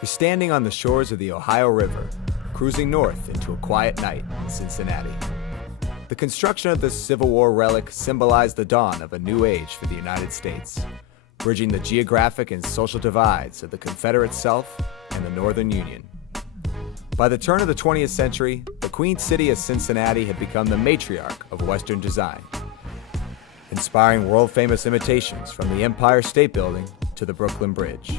You're standing on the shores of the Ohio River, cruising north into a quiet night in Cincinnati. The construction of this Civil War relic symbolized the dawn of a new age for the United States, bridging the geographic and social divides of the Confederate South and the Northern Union. By the turn of the 20th century, the Queen City of Cincinnati had become the matriarch of Western design, inspiring world-famous imitations from the Empire State Building to the Brooklyn Bridge.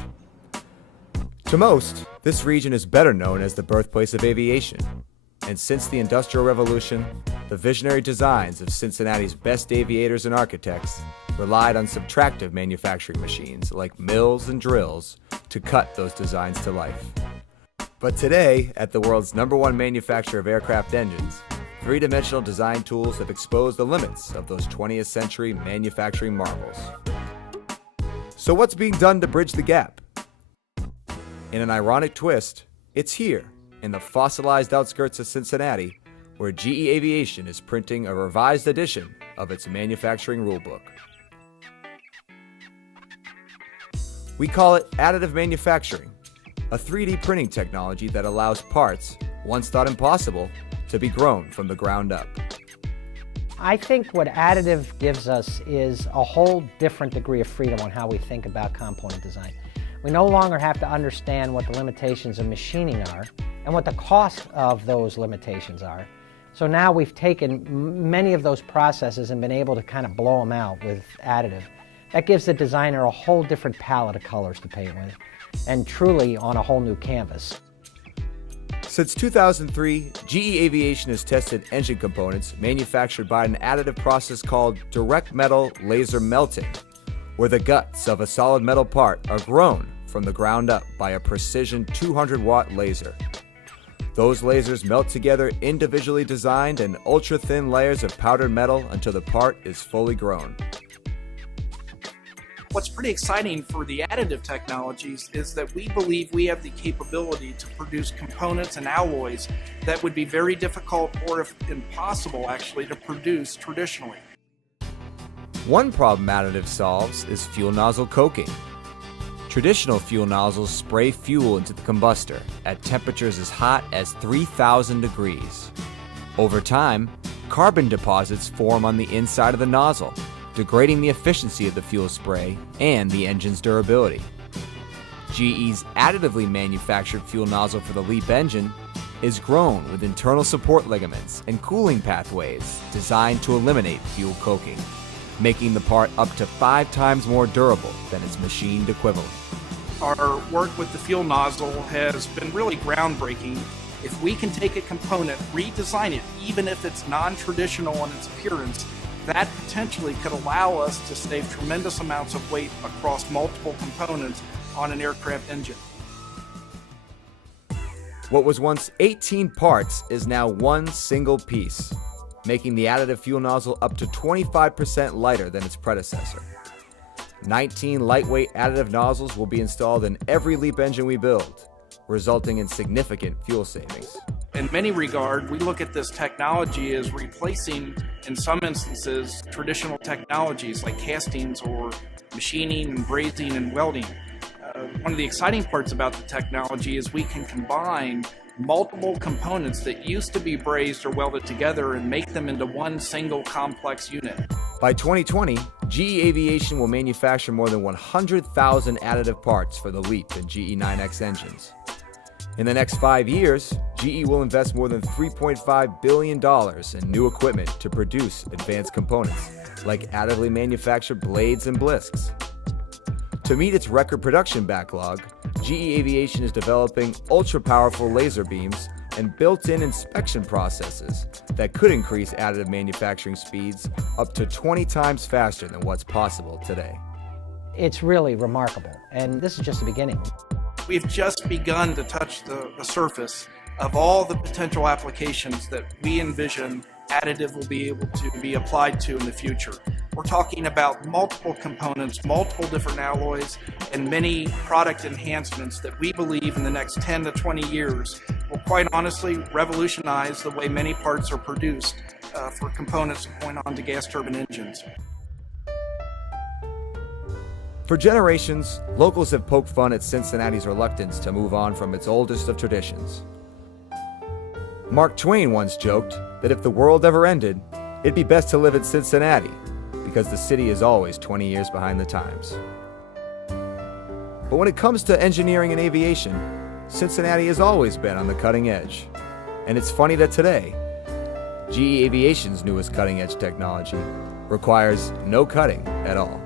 To most, this region is better known as the birthplace of aviation, and since the Industrial Revolution, the visionary designs of Cincinnati's best aviators and architects relied on subtractive manufacturing machines like mills and drills to cut those designs to life. But today, at the world's #1 manufacturer of aircraft engines, three-dimensional design tools have exposed the limits of those 20th century manufacturing marvels. So what's being done to bridge the gap? In an ironic twist, it's here, in the fossilized outskirts of Cincinnati, where GE Aviation is printing a revised edition of its manufacturing rulebook. We call it additive manufacturing, a 3D printing technology that allows parts, once thought impossible, to be grown from the ground up. I think what additive gives us is a whole different degree of freedom on how we think about component design. We no longer have to understand what the limitations of machining are and what the cost of those limitations are. So now we've taken many of those processes and been able to kind of blow them out with additive. That gives the designer a whole different palette of colors to paint with, and truly on a whole new canvas. Since 2003, GE Aviation has tested engine components manufactured by an additive process called direct metal laser melting, where the guts of a solid metal part are grown from the ground up by a precision 200-watt laser. Those lasers melt together individually designed and ultra-thin layers of powdered metal until the part is fully grown. What's pretty exciting for the additive technologies is that we believe we have the capability to produce components and alloys that would be very difficult or if impossible actually to produce traditionally. One problem additive solves is fuel nozzle coking. Traditional fuel nozzles spray fuel into the combustor at temperatures as hot as 3,000 degrees. Over time, carbon deposits form on the inside of the nozzle, degrading the efficiency of the fuel spray and the engine's durability. GE's additively manufactured fuel nozzle for the LEAP engine is grown with internal support ligaments and cooling pathways designed to eliminate fuel coking, making the part up to 5 times more durable than its machined equivalent. Our work with the fuel nozzle has been really groundbreaking. If we can take a component, redesign it, even if it's non-traditional in its appearance, that potentially could allow us to save tremendous amounts of weight across multiple components on an aircraft engine. What was once 18 parts is now one single piece, making the additive fuel nozzle up to 25% lighter than its predecessor. 19 lightweight additive nozzles will be installed in every LEAP engine we build, resulting in significant fuel savings. In many regards, we look at this technology as replacing, in some instances, traditional technologies like castings or machining and brazing and welding. One of the exciting parts about the technology is we can combine multiple components that used to be brazed or welded together and make them into one single complex unit. By 2020, GE Aviation will manufacture more than 100,000 additive parts for the LEAP and GE 9X engines. In the next 5 years, GE will invest more than $3.5 billion in new equipment to produce advanced components, like additively manufactured blades and blisks. To meet its record production backlog, GE Aviation is developing ultra-powerful laser beams and built-in inspection processes that could increase additive manufacturing speeds up to 20 times faster than what's possible today. It's really remarkable, and this is just the beginning. We've just begun to touch the surface of all the potential applications that we envision additive will be able to be applied to in the future. We're talking about multiple components, multiple different alloys, and many product enhancements that we believe in the next 10 to 20 years will quite honestly revolutionize the way many parts are produced for components going on to gas turbine engines. For generations, locals have poked fun at Cincinnati's reluctance to move on from its oldest of traditions. Mark Twain once joked that if the world ever ended, it'd be best to live in Cincinnati, because the city is always 20 years behind the times. But when it comes to engineering and aviation, Cincinnati has always been on the cutting edge. And it's funny that today, GE Aviation's newest cutting-edge technology requires no cutting at all.